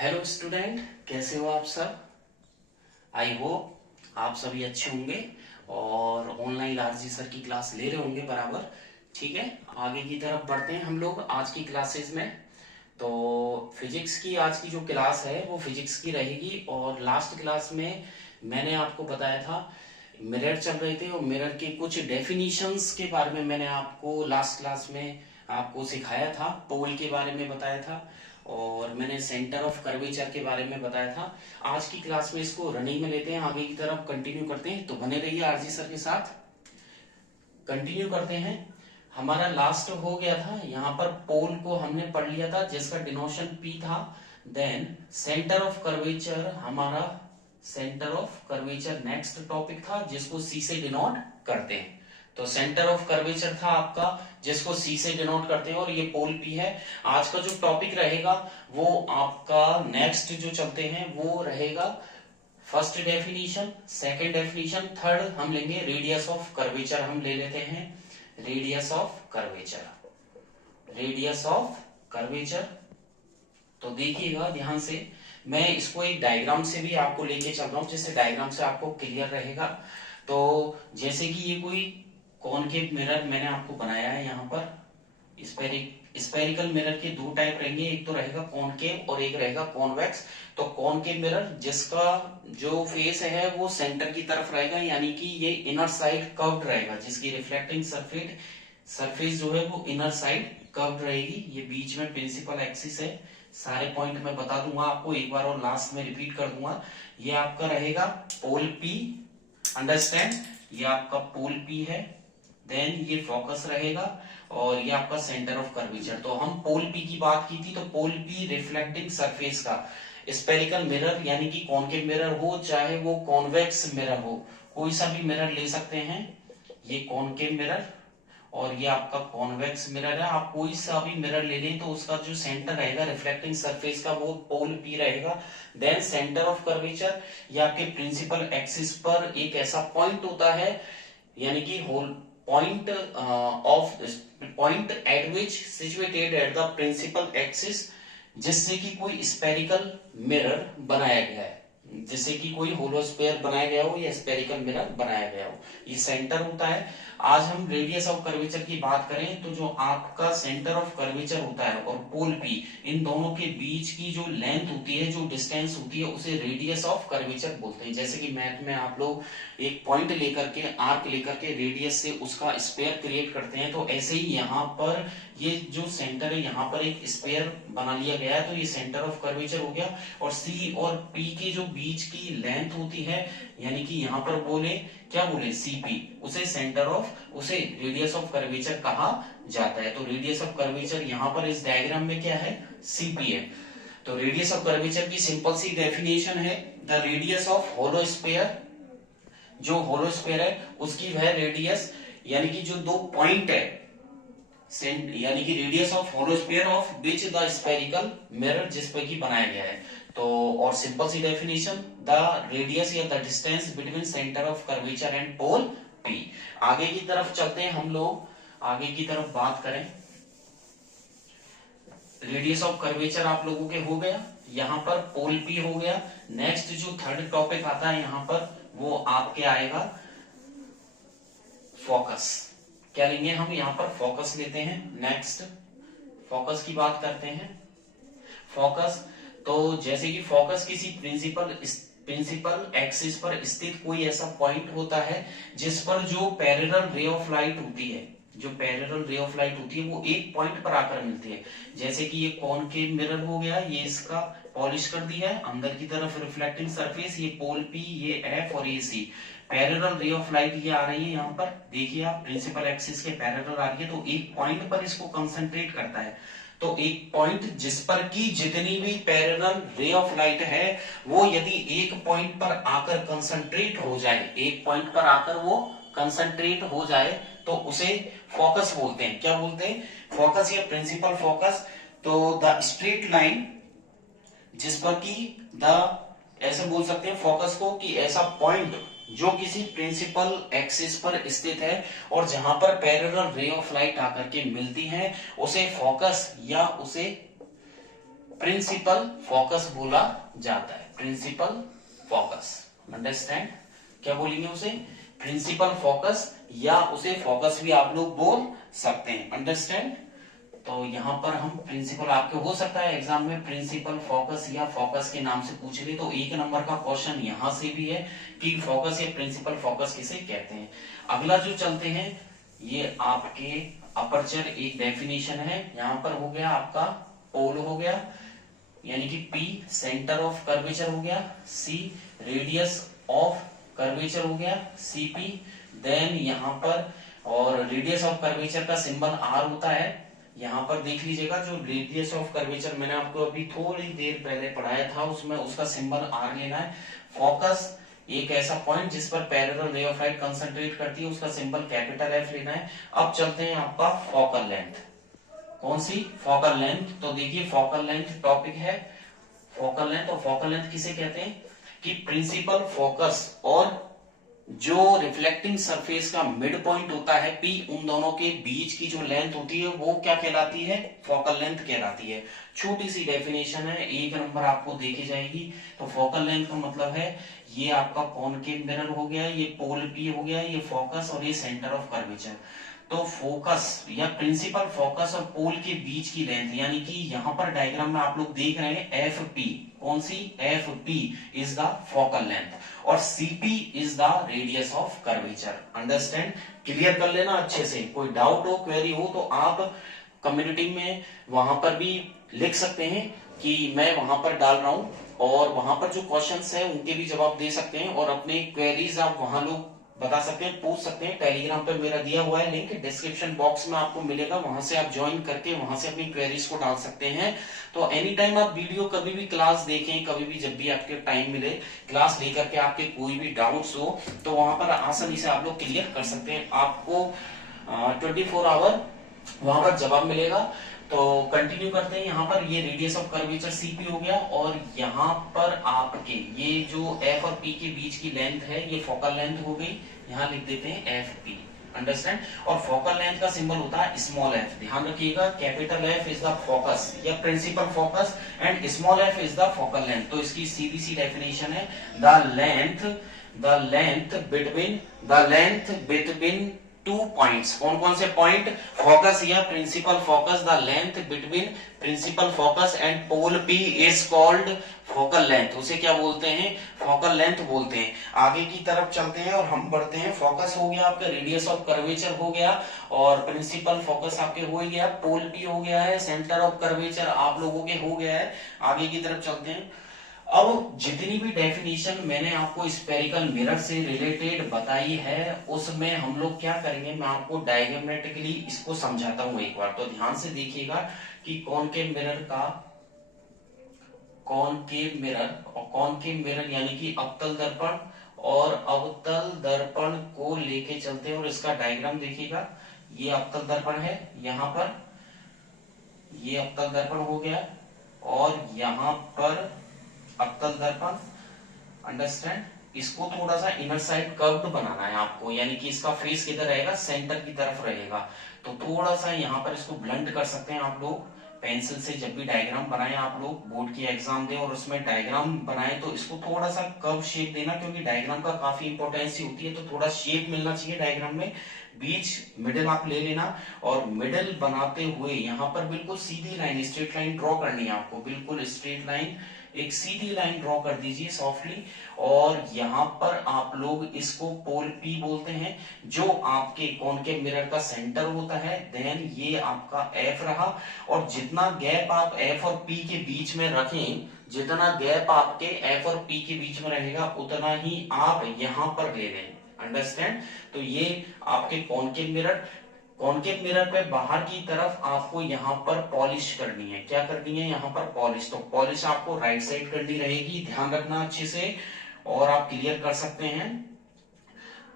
Hello student, कैसे हो आप सब। आई होप आप सभी अच्छे होंगे और ऑनलाइन आरजी सर की क्लास ले रहे होंगे बराबर। ठीक है, आगे की तरफ बढ़ते हैं हम लोग आज की क्लासेस में। तो फिजिक्स की आज की जो क्लास है वो फिजिक्स की रहेगी। और लास्ट क्लास में मैंने आपको बताया था, मिरर चल रहे थे और मिरर के कुछ डेफिनेशंस के बारे में मैंने आपको लास्ट क्लास में आपको सिखाया था, पोल के बारे में बताया था और मैंने सेंटर ऑफ कर्वेचर के बारे में बताया था। आज की क्लास में इसको रनिंग में लेते हैं, आगे की तरफ कंटिन्यू करते हैं, तो बने रहिए आरजी सर के साथ। कंटिन्यू करते हैं। हमारा लास्ट हो गया था, यहाँ पर पोल को हमने पढ़ लिया था जिसका डिनोशन पी था। देन सेंटर ऑफ कर्वेचर, हमारा centre of curvature next topic था जिसको सी से डिनोट करते हैं। तो सेंटर ऑफ कर्वेचर था आपका जिसको सी से डिनोट करते हैं और ये पोल पी है। आज का जो टॉपिक रहेगा वो आपका नेक्स्ट जो चलते हैं वो रहेगा first definition, second definition, third हम लेंगे रेडियस ऑफ कर्वेचर। हम ले लेते हैं radius of curvature, radius of curvature. तो देखिएगा ध्यान से, मैं इसको एक डायग्राम से भी आपको लेके चल रहा हूं जिससे डायग्राम से आपको क्लियर रहेगा। तो जैसे कि ये कोई कॉनकेव मिरर मैंने आपको बनाया है, यहाँ पर स्पेरिकल मिरर के दो टाइप रहेंगे, एक तो रहेगा कॉनकेव और एक रहेगा कॉन्वेक्स। तो कॉनकेव मिरर जिसका जो फेस है वो सेंटर की तरफ रहेगा, यानी कि ये इनर साइड कर्व्ड रहेगा, जिसकी रिफ्लेक्टिंग सरफेस जो है वो इनर साइड कर्व्ड रहेगी। ये बीच में प्रिंसिपल एक्सिस है। सारे पॉइंट मैं बता दूंगा आपको एक बार और लास्ट में रिपीट कर दूंगा। ये आपका रहेगा पोल पी, अंडरस्टैंड, ये आपका पोल पी है। देन ये फोकस रहेगा और ये आपका सेंटर ऑफ कर्वेचर। तो हम पोल पी की बात की थी, तो पोल पी रिफ्लेक्टिंग सरफेस का स्पेरिकल मिरर यानी कि कॉनकेव मिरर हो चाहे वो कॉन्वेक्स मिरर हो, कोई सा भी मिरर ले सकते हैं। ये कॉनकेव मिरर और ये आपका कॉन्वेक्स मिरर है। आप कोई सा भी मिरर ले लें तो उसका जो सेंटर रहेगा रिफ्लेक्टिंग सरफेस का वो पोल पी रहेगा। देन सेंटर ऑफ कर्वेचर, ये आपके प्रिंसिपल एक्सिस पर एक ऐसा पॉइंट होता है, यानी कि whole point at which situated at the principal axis, जिससे कि कोई स्पेरिकल मिरर बनाया गया है, जिससे कि कोई होलोस्फेयर बनाया गया हो या स्पेरिकल मिरर बनाया गया हो, ये सेंटर होता है। आज हम रेडियस ऑफ कर्वेचर की बात करें तो जो आपका सेंटर ऑफ कर्वेचर होता है और पोल पी, इन दोनों के बीच की जो लेंथ होती है, जो डिस्टेंस होती है, उसे रेडियस ऑफ कर्वेचर बोलते हैं। जैसे कि मैथ में आप लोग एक पॉइंट लेकर के, आर्क लेकर के रेडियस से उसका स्पेयर क्रिएट करते हैं, तो ऐसे ही यहाँ पर ये जो सेंटर है यहाँ पर एक स्पेयर बना लिया गया है, तो ये सेंटर ऑफ कर्वेचर हो गया। और सी और पी के जो बीच की लेंथ होती है, यानी कि यहाँ पर बोले क्या बोले सीपी, उसे सेंटर ऑफ, उसे रेडियस ऑफ कर्वेचर कहा जाता है। तो रेडियस ऑफ कर्वेचर यहाँ पर इस डायग्राम में क्या है, सीपी है। तो रेडियस ऑफ कर्वेचर की सिंपल सी डेफिनेशन है, द रेडियस ऑफ होलोस्फेयर, जो होलोस्फेयर है उसकी वह रेडियस, यानी कि जो दो पॉइंट है, यानी कि radius of hollow sphere of which the spherical mirror, जिस पे की बनाया गया है। तो और सिंपल सी डेफिनेशन, द रेडियस या the distance between centre of curvature and pole P. आगे की तरफ चलते हैं हम लोग, आगे की तरफ बात करें। रेडियस ऑफ कर्वेचर आप लोगों के हो गया, यहाँ पर पोल पी हो गया। नेक्स्ट जो थर्ड टॉपिक आता है यहाँ पर वो आपके आएगा फोकस। क्या लेंगे हम यहाँ पर, फोकस लेते हैं। नेक्स्ट फोकस की बात करते हैं। फोकस, तो जैसे कि फोकस किसी प्रिंसिपल एक्सिस पर स्थित कोई ऐसा पॉइंट होता है जिस पर जो पैरेलल रे ऑफ लाइट होती है, जो पैरेलल रे ऑफ लाइट होती है वो एक पॉइंट पर आकर मिलती है। जैसे कि ये कॉनकेव मिरर हो गया, ये इसका पॉलिश कर दिया है, अंदर की तरफ रिफ्लेक्टिंग सरफेस, ये पोल पी, ये एफ और ये सी। पैरेलल रे ऑफ लाइट ये आ रही है यहाँ पर, देखिए आप प्रिंसिपल एक्सिस के पैरेलल आ रही है, तो एक पॉइंट पर इसको कंसंट्रेट करता है। तो एक पॉइंट जिस पर की जितनी भी पैरेलल रे ऑफ लाइट है वो यदि एक पॉइंट पर आकर कंसंट्रेट हो जाए, एक पॉइंट पर आकर वो कंसंट्रेट हो जाए, तो उसे फोकस बोलते हैं। क्या बोलते हैं, फोकस या प्रिंसिपल फोकस। तो द स्ट्रेट लाइन जिस पर की द, ऐसे बोल सकते हैं फोकस को कि ऐसा पॉइंट जो किसी प्रिंसिपल एक्सिस पर स्थित है और जहां पर पैरेलल रे ऑफ लाइट आकर के मिलती है, उसे फोकस या उसे प्रिंसिपल फोकस बोला जाता है। Principal focus, understand? क्या बोलेंगे उसे? प्रिंसिपल फोकस, या उसे फोकस भी आप लोग बोल सकते हैं, अंडरस्टैंड? तो यहां पर हम प्रिंसिपल, आपके हो सकता है एग्जाम में प्रिंसिपल फोकस या फोकस के नाम से पूछ ले, तो 1 नंबर का क्वेश्चन यहां से भी है कि फोकस या प्रिंसिपल फोकस किसे कहते हैं। अगला जो चलते हैं, ये आपके अपर्चर एक डेफिनेशन है। यहां पर हो गया आपका पोल हो गया, यानी कि P सेंटर ऑफ कर्वेचर हो गया, C रेडियस ऑफ कर्वेचर हो गया, CP। देन यहां पर, और रेडियस ऑफ कर्वेचर का सिंबल R होता है। यहां पर देख लीजिएगा, जो रेडियस ऑफ कर्वेचर मैंने आपको अभी थोड़ी देर पहले पढ़ाया था, उसमें उसका सिंबल R लेना है। फोकस एक ऐसा पॉइंट जिस पर parallel ray of light concentrate करती है, उसका सिंबल कैपिटल F लेना है। अब चलते हैं आपका फोकल लेंथ। कौन सी? Focal length. तो देखिए फोकल लेंथ टॉपिक है, फोकल लेंथ। और फोकल लेंथ किसे कहते हैं? कि प्रिंसिपल फोकस और जो रिफ्लेक्टिंग सरफेस का मिड पॉइंट होता है P, उन दोनों के बीच की जो लेंथ होती है वो क्या कहलाती है? फोकल लेंथ कहलाती है। छोटी सी डेफिनेशन है, 1 नंबर आपको देखी जाएगी। तो फोकल लेंथ का मतलब है, ये आपका कॉनकेव मिरर हो गया, ये पोल P हो गया, ये फोकस, और ये सेंटर ऑफ कर्वेचर। तो फोकस या प्रिंसिपल फोकस और पोल के बीच की लेंथ, यानी कि यहां पर डायग्राम में आप लोग देख रहे हैं FP, कौन सी? FP is the focal length, और CP is the radius of curvature. Understand? Clear कर लेना अच्छे से। कोई डाउट हो, क्वेरी हो, तो आप कम्युनिटी में वहां पर भी लिख सकते हैं कि मैं वहां पर डाल रहा हूं, और वहां पर जो क्वेश्चंस है उनके भी जवाब दे सकते हैं, और अपने क्वेरीज आप वहां लोग बता सकते हैं, पूछ सकते हैं। टेलीग्राम पे मेरा दिया हुआ है लिंक, डिस्क्रिप्शन बॉक्स में आपको मिलेगा, वहां से आप ज्वाइन करके वहां से अपनी क्वेरीज को डाल सकते हैं। तो एनी टाइम आप वीडियो कभी भी क्लास देखें, कभी भी जब भी आपके टाइम मिले, क्लास लेकर के आपके कोई भी डाउट्स हो तो वहां पर आसानी से आप लोग क्लियर कर सकते हैं। आपको 24 आवर वहां पर जवाब मिलेगा। तो कंटिन्यू करते हैं। यहाँ पर ये रेडियस ऑफ कर्वेचर CP हो गया, और यहाँ पर आपके ये जो F और P के बीच की लेंथ है, ये फोकल लेंथ हो गई। यहाँ लिख देते हैं FP, अंडरस्टैंड? और फोकल लेंथ का सिंबल होता है स्मॉल f। ध्यान रखिएगा, capital F is the focus या principal focus, and small f is the focal length. तो इसकी सीधी सी डेफिनेशन है, द लेंथ बिटवीन 2 पॉइंट्स। कौन कौन से पॉइंट? फोकस या principal focus, the length between principal focus and pole P is called focal length. उसे क्या बोलते हैं? फोकल लेंथ बोलते हैं। आगे की तरफ चलते हैं और हम बढ़ते हैं। फोकस हो गया आपका, रेडियस ऑफ कर्वेचर हो गया, और प्रिंसिपल फोकस आपके हो ही गया, पोल P हो गया है, सेंटर ऑफ कर्वेचर आप लोगों के हो गया है। आगे की तरफ चलते हैं। अब जितनी भी डेफिनेशन मैंने आपको स्फेरिकल मिरर से रिलेटेड बताई है, उसमें हम लोग क्या करेंगे, मैं आपको डायग्रामेटिकली इसको समझाता हूं एक बार। तो ध्यान से देखिएगा कि कॉनकेव मिरर का, कॉनकेव मिरर, और कॉनकेव मिरर यानी कि अवतल दर्पण, और अवतल दर्पण को लेके चलते हैं, और इसका डायग्राम देखिएगा। ये अवतल दर्पण है, यहां पर ये अवतल दर्पण हो गया, और यहां पर अवतल दर्पण, अंडरस्टैंड? इसको थोड़ा सा इनर साइड कर्व्ड बनाना है आपको, यानी कि इसका फेस किधर रहेगा? सेंटर की तरफ रहेगा। तो थोड़ा सा यहाँ पर इसको ब्लंट कर सकते हैं आप लोग पेंसिल से। जब भी डायग्राम बनाए आप लोग, बोर्ड की एग्जाम दें और उसमें डायग्राम बनाए, तो इसको थोड़ा सा कर्व शेप देना, क्योंकि डायग्राम का काफी इंपॉर्टेंस होती है। तो थोड़ा शेप मिलना चाहिए डायग्राम में। बीच मिडिल आप ले लेना, और मिडिल बनाते हुए यहाँ पर बिल्कुल सीधी लाइन, स्ट्रेट लाइन ड्रॉ करनी है आपको। बिल्कुल स्ट्रेट लाइन, एक सीधी लाइन ड्रॉ कर दीजिए सॉफ्टली, और यहां पर आप लोग इसको पोल P बोलते हैं, जो आपके कॉनकेव मिरर का सेंटर होता है। देन ये आपका F रहा, और जितना गैप आप F और P के बीच में रखें, जितना गैप आपके F और P के बीच में रहेगा, उतना ही आप यहां पर ले लें, अंडरस्टैंड? तो ये आपके कॉनकेव मिरर, कॉनकेव मिरर पे बाहर की तरफ आपको यहाँ पर पॉलिश करनी है। क्या करनी है? यहाँ पर पॉलिश। तो पॉलिश आपको राइट साइड करनी रहेगी, ध्यान रखना अच्छे से, और आप क्लियर कर सकते हैं।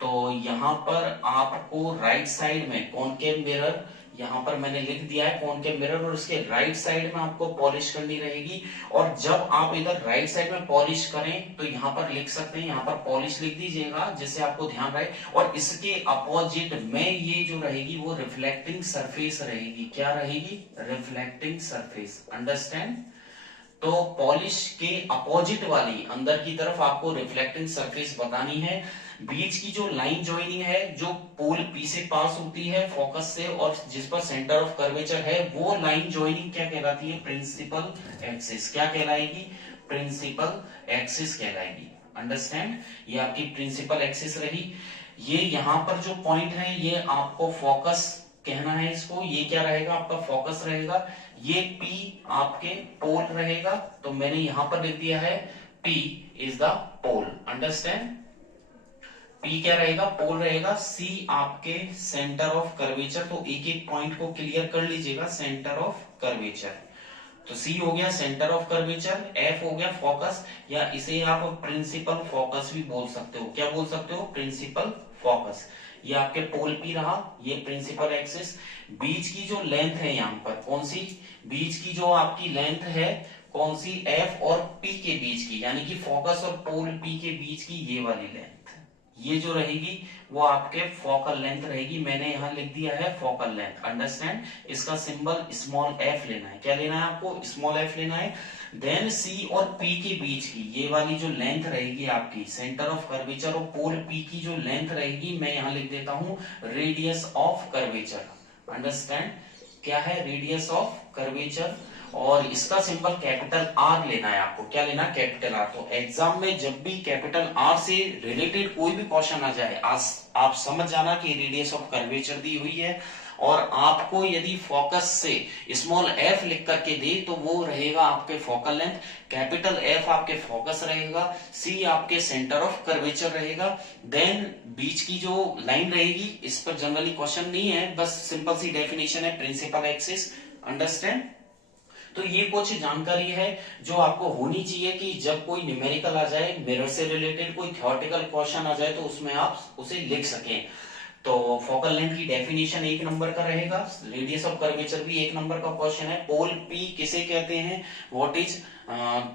तो यहाँ पर आपको राइट साइड में कॉनकेव मिरर, यहाँ पर मैंने लिख दिया है कॉनकेव मिरर, और इसके राइट साइड में आपको पॉलिश करनी रहेगी। और जब आप इधर राइट साइड में पॉलिश करें, तो यहाँ पर लिख सकते हैं, यहाँ पर पॉलिश लिख दीजिएगा, जिससे आपको ध्यान रहे। और इसके अपोजिट में ये जो रहेगी वो रिफ्लेक्टिंग सरफेस रहेगी। क्या रहेगी? Reflecting surface, understand? तो पॉलिश के अपोजिट वाली अंदर की तरफ आपको रिफ्लेक्टिंग सरफेस बतानी है। बीच की जो लाइन ज्वाइनिंग है जो पोल पी से पास होती है फोकस से और जिस पर सेंटर ऑफ कर्वेचर है, वो लाइन ज्वाइनिंग क्या कहलाती है? Principal axis. क्या कहलाएगी? प्रिंसिपल एक्सिस कहलाएगी। अंडरस्टैंड? ये आपकी प्रिंसिपल एक्सिस रही। ये यहां पर जो पॉइंट है ये आपको फोकस कहना है इसको। ये क्या रहेगा? आपका फोकस रहेगा। ये P आपके पोल रहेगा, तो मैंने यहां पर लिख दिया है P is the pole. Understand? P क्या रहेगा? पोल रहेगा। C आपके सेंटर ऑफ कर्वेचर। तो एक एक पॉइंट को क्लियर कर लीजिएगा। सेंटर ऑफ कर्वेचर, तो C हो गया सेंटर ऑफ कर्वेचर, F हो गया फोकस, या इसे आप प्रिंसिपल फोकस भी बोल सकते हो। क्या बोल सकते हो? Principal focus. ये आपके पोल P रहा, ये प्रिंसिपल एक्सिस। बीच की जो लेंथ है यहाँ पर कौन सी? बीच की जो आपकी लेंथ है कौन सी? F और P के बीच की, यानी कि फोकस और पोल P के बीच की ये वाली लेंथ, ये जो रहेगी वो आपके फोकल लेंथ रहेगी। मैंने यहां लिख दिया है फोकल लेंथ। अंडरस्टैंड? इसका सिंबल स्मॉल f लेना है। क्या लेना है आपको? स्मॉल f लेना है। देन C और P के बीच की ये वाली जो लेंथ रहेगी आपकी सेंटर ऑफ कर्वेचर और पोल P की जो लेंथ रहेगी, मैं यहां लिख देता हूं रेडियस ऑफ कर्वेचर। अंडरस्टैंड? क्या है? Radius of curvature. और इसका सिंबल कैपिटल R लेना है आपको। क्या लेना? Capital R। तो एग्जाम में जब भी कैपिटल R से रिलेटेड कोई भी क्वेश्चन आ जाए, आप समझ जाना कि रेडियस ऑफ कर्वेचर दी हुई है, और आपको यदि फोकस से स्मॉल f लिख करके दे तो वो रहेगा आपके फोकल लेंथ, कैपिटल F आपके फोकस रहेगा, C आपके सेंटर ऑफ कर्वेचर रहेगा। देन बीच की जो लाइन रहेगी, इस पर जनरली क्वेश्चन नहीं है, बस सिंपल सी डेफिनेशन है, प्रिंसिपल एक्सिस। अंडरस्टैंड? तो ये कुछ जानकारी है जो आपको होनी चाहिए कि जब कोई न्यूमेरिकल आ जाए, मिरर से रिलेटेड कोई थ्योरेटिकल क्वेश्चन आ जाए तो उसमें आप उसे लिख सकें। तो फोकल लेंथ की डेफिनेशन 1 नंबर का रहेगा। रेडियस ऑफ कर्वेचर भी 1 नंबर का क्वेश्चन है। पोल P किसे कहते हैं? व्हाट इज,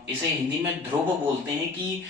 इसे हिंदी में ध्रुव बोलते हैं कि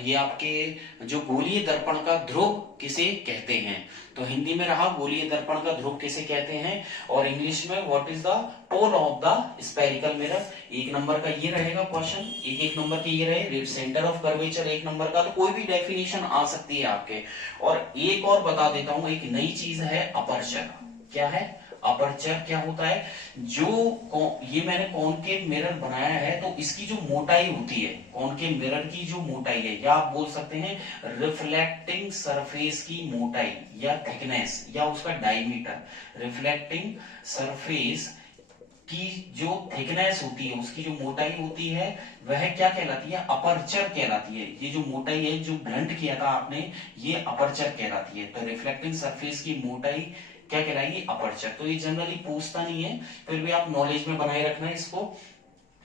ये आपके जो गोलीय दर्पण का ध्रुव किसे कहते हैं? तो हिंदी में रहा गोलीय दर्पण का ध्रुव किसे कहते हैं, और इंग्लिश में what is the pole of the spherical mirror. 1 नंबर का ये रहेगा क्वेश्चन। एक नंबर के ये रहे। सेंटर ऑफ कर्वेचर 1 नंबर का, तो कोई भी डेफिनेशन आ सकती है आपके। और एक और बता देता हूं, एक नई चीज है अपर्चर। क्या है? अपर्चर क्या होता है? ये मैंने कॉनकेव मिरर बनाया है, तो इसकी जो मोटाई होती है, कॉनकेव मिरर की जो मोटाई है, या आप बोल सकते हैं रिफ्लेक्टिंग सरफेस की मोटाई या थिकनेस या उसका डायमीटर। रिफ्लेक्टिंग सरफेस की जो थिकनेस होती है, उसकी जो मोटाई होती है, वह क्या कहलाती है? अपर्चर कहलाती है। ये जो मोटाई है जो ब्लंट किया था आपने, ये अपर्चर कहलाती है। तो रिफ्लेक्टिंग सरफेस की मोटाई क्या कहलाएगी? अपर्चर। तो ये जनरली पूछता नहीं है, फिर भी आप नॉलेज में बनाए रखना है इसको।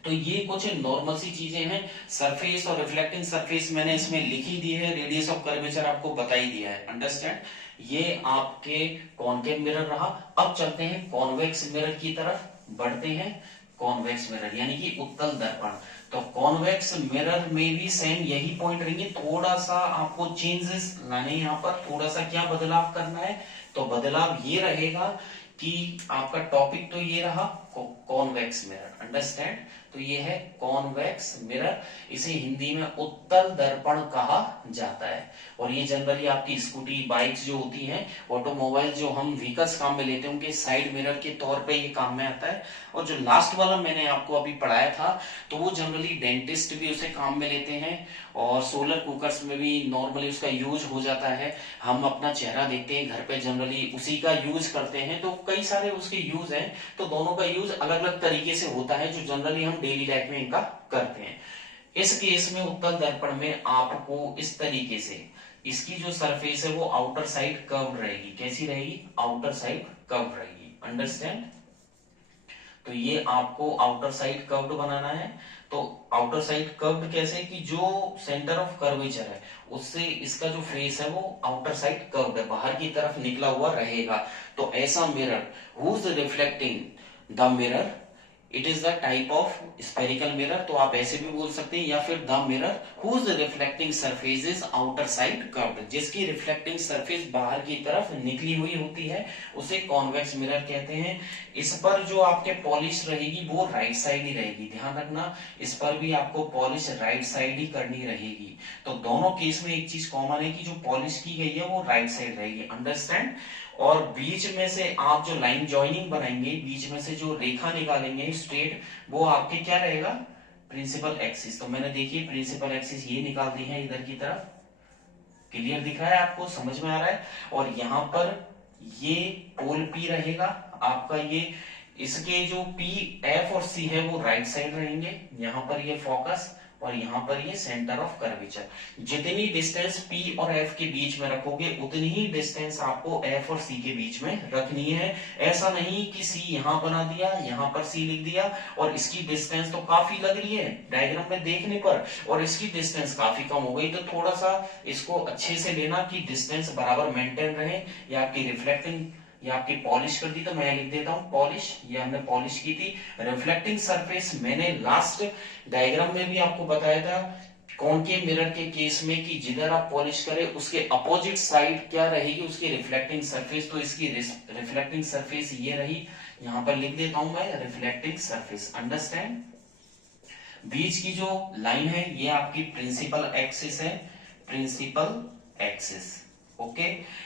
तो ये कुछ नॉर्मल सी चीजें हैं। सरफेस और रिफ्लेक्टिंग सरफेस मैंने इसमें लिख ही दी है, रेडियस ऑफ कर्वेचर आपको बता ही दिया है। अंडरस्टैंड? ये आपके कॉनकेव मिरर रहा। अब चलते हैं कॉन्वेक्स मिरर की तरफ, बढ़ते हैं। कॉन्वेक्स मिरर यानी कि उत्तल दर्पण। तो कॉन्वेक्स मिरर में भी सेम यही पॉइंट रहेंगे। थोड़ा सा आपको चेंजेस लाने, यहाँ पर थोड़ा सा क्या बदलाव करना है? तो बदलाव ये रहेगा कि आपका टॉपिक तो ये रहा कॉन्वेक्स मिरर। अंडरस्टैंड? तो ये है कॉन्वेक्स मिरर। इसे हिंदी में उत्तल दर्पण कहा जाता है। और ये जनरली आपकी स्कूटी, बाइक्स जो होती हैं, ऑटोमोबाइल जो हम व्हीकल्स काम में लेते हैं, उनके साइड मिरर के तौर पे ये काम में आता है। और जो लास्ट वाला मैंने आपको अभी पढ़ाया था, तो वो जनरली डेंटिस्ट भी उसे काम में लेते हैं, और सोलर कुकर्स में भी नॉर्मली उसका यूज हो जाता है। हम अपना चेहरा देखते हैं घर पे, जनरली उसी का यूज करते हैं। तो कई सारे उसके यूज हैं, तो दोनों का यूज अलग अलग तरीके से होता है, जो जनरली हम डेली लाइफ में इनका करते हैं। इस केस में उत्तल दर्पण में आपको इस तरीके से इसकी जो सरफेस है वो आउटर साइड कर्व्ड रहेगी। कैसी रहेगी? आउटर साइड कर्व्ड रहेगी। अंडरस्टैंड? तो ये आपको आउटर साइड कर्व्ड बनाना है। तो आउटर साइड कर्व्ड कैसे? कि जो सेंटर ऑफ कर्वेचर है उससे इसका जो फेस है वो आउटर साइड कर्व्ड है, बाहर की तरफ निकला हुआ रहेगा। तो ऐसा mirror whose reflecting the mirror it is the type of spherical mirror, तो आप ऐसे भी बोल सकते हैं, या फिर the mirror whose reflecting surface is outer side curved, जिसकी रिफ्लेक्टिंग सरफेस बाहर की तरफ निकली हुई होती है, उसे कॉन्वेक्स मिरर कहते हैं। इस पर जो आपके पॉलिश रहेगी वो राइट साइड ही रहेगी, ध्यान रखना, इस पर भी आपको पॉलिश राइट साइड ही करनी रहेगी। तो दोनों केस में एक चीज कॉमन है कि जो पॉलिश की गई है वो राइट साइड रहेगी, अंडरस्टैंड। और बीच में से आप जो लाइन ज्वाइनिंग बनाएंगे, बीच में से जो रेखा निकालेंगे स्ट्रेट, वो आपके क्या रहेगा, प्रिंसिपल एक्सिस। तो मैंने देखिए प्रिंसिपल एक्सिस ये निकाल दी है इधर की तरफ, क्लियर दिख रहा है आपको, समझ में आ रहा है। और यहां पर ये पोल पी रहेगा आपका, ये इसके जो पी एफ और सी है वो राइट साइड रहेंगे, यहां पर ये फोकस और यहां पर ये सेंटर ऑफ कर्वेचर। जितनी डिस्टेंस पी और एफ के बीच में रखोगे उतनी ही डिस्टेंस आपको एफ और सी के बीच में रखनी है। ऐसा नहीं कि सी यहां बना दिया, यहां पर सी लिख दिया और इसकी डिस्टेंस तो काफी लग रही है डायग्राम में देखने पर, और इसकी डिस्टेंस काफी कम हो गई, तो थोड़ा सा इसको अच्छे से लेना कि डिस्टेंस बराबर मेंटेन रहे। या आपकी रिफ्लेक्टिंग, ये आपकी पॉलिश कर दी, तो मैं लिख देता हूं पॉलिश, ये हमने पॉलिश की थी। रिफ्लेक्टिंग सरफेस मैंने लास्ट डायग्राम में भी आपको बताया था कॉनकेव मिरर के केस में कि जिधर आप पॉलिश करें उसके अपोजिट साइड क्या रहेगी, उसकी रिफ्लेक्टिंग सरफेस। तो इसकी रिफ्लेक्टिंग सरफेस ये रही, यहां पर लिख देता हूं मैं रिफ्लेक्टिंग सरफेस, अंडरस्टैंड। बीच की जो लाइन है ये आपकी प्रिंसिपल एक्सिस है, प्रिंसिपल एक्सिस, ओके।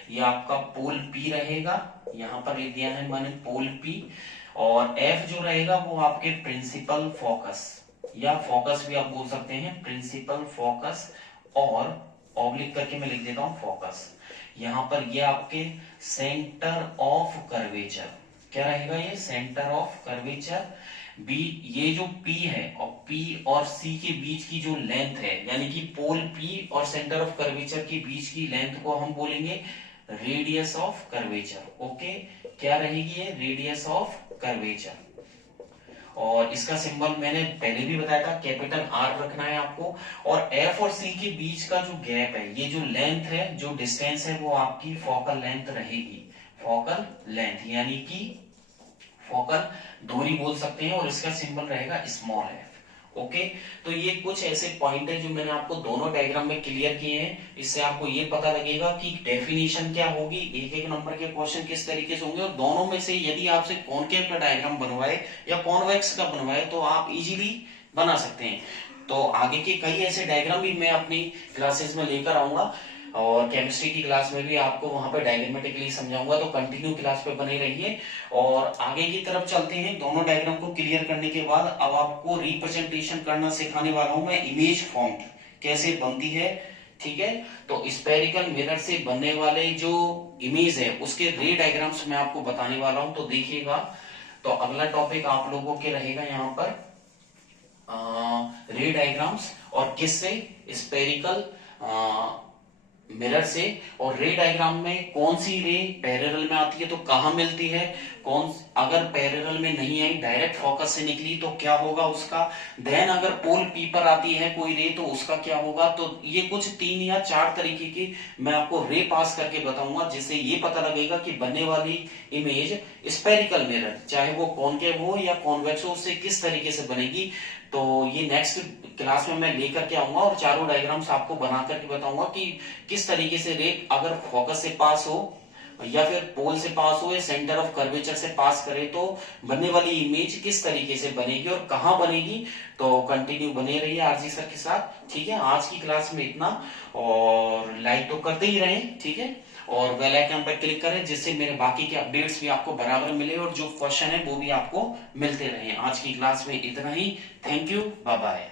ये आपका पोल पी रहेगा, यहां पर लिख दिया है मैंने पोल पी। और एफ जो रहेगा वो आपके प्रिंसिपल फोकस, या फोकस भी आप बोल सकते हैं, प्रिंसिपल फोकस, और ऑब्लिक करके मैं लिख देता हूं फोकस। यहां पर ये आपके सेंटर ऑफ कर्वेचर, क्या रहेगा ये, सेंटर ऑफ कर्वेचर। बी, ये जो P है और P और C के बीच की जो लेंथ है, यानी कि पोल P और सेंटर ऑफ कर्वेचर के बीच की लेंथ को हम बोलेंगे रेडियस ऑफ कर्वेचर, ओके। क्या रहेगी ये, रेडियस ऑफ कर्वेचर। और इसका सिंबल मैंने पहले भी बताया था, कैपिटल R रखना है आपको। और F और C के बीच का जो गैप है, ये जो लेंथ है, जो डिस्टेंस है, वो आपकी फोकल लेंथ रहेगी, फोकल लेंथ, यानी कि फोकल दूरी बोल सकते हैं, और इसका सिंबल रहेगा स्मॉल एफ, ओके। तो ये कुछ ऐसे पॉइंट है जो मैंने आपको दोनों डायग्राम में क्लियर किए हैं। इससे आपको ये पता लगेगा कि डेफिनेशन क्या होगी, एक एक नंबर के क्वेश्चन किस तरीके से होंगे, और दोनों में से यदि आपसे कॉनकेव का डायग्राम बनवाए या कॉन्वेक्स का बनवाए तो आप इजीली बना सकते हैं। तो आगे के कई ऐसे डायग्राम भी मैं अपनी क्लासेस में लेकर आऊंगा, और केमिस्ट्री की क्लास में भी आपको वहां पे डायग्रामेटिकली समझाऊंगा, तो कंटिन्यू क्लास पे बने रहिए। और आगे की तरफ चलते हैं, दोनों डायग्राम को क्लियर करने के बाद अब आपको रिप्रेजेंटेशन करना सिखाने वाला हूं मैं, इमेज फॉर्म कैसे बनती है, ठीक है। तो स्पेरिकल मिरर से बनने वाले जो इमेज है उसके रे डायग्राम्स मैं आपको बताने वाला हूं, तो देखिएगा। तो अगला टॉपिक आप लोगों के रहेगा यहाँ पर रे डायग्राम्स, और किससे, स्पेरिकल मिरर से। और रे डायग्राम में कौन सी रे पैरेलल में आती है तो कहां मिलती है, कौन, अगर पैरेलल में नहीं आई, डायरेक्ट फोकस से निकली तो क्या होगा उसका, देन अगर पोल पी पर आती है कोई रे तो उसका क्या होगा। तो ये कुछ 3 या 4 तरीके की मैं आपको रे पास करके बताऊंगा, जिससे ये पता लगेगा कि बनने वाली इमेज स्पेरिकल मिरर, चाहे वो कॉनकेव हो या कॉन्वेक्स हो, उससे किस तरीके से बनेगी। तो ये नेक्स्ट क्लास में मैं लेकर के आऊंगा, और चारों डायग्राम्स आपको बना करके बताऊंगा कि किस तरीके से रे अगर फोकस से पास हो या फिर पोल से पास हो या सेंटर ऑफ कर्वेचर से पास करे तो बनने वाली इमेज किस तरीके से बनेगी और कहां बनेगी। तो कंटिन्यू बने रहिए आरजी सर के साथ, ठीक है। आज की क्लास में इतना, और लाइक तो करते ही रहे, ठीक है, और बेल आइकन पर क्लिक करें जिससे मेरे बाकी के अपडेट्स भी आपको बराबर मिले और जो क्वेश्चन है वो भी आपको मिलते रहे। आज की क्लास में इतना ही, थैंक यू, बाय बाय।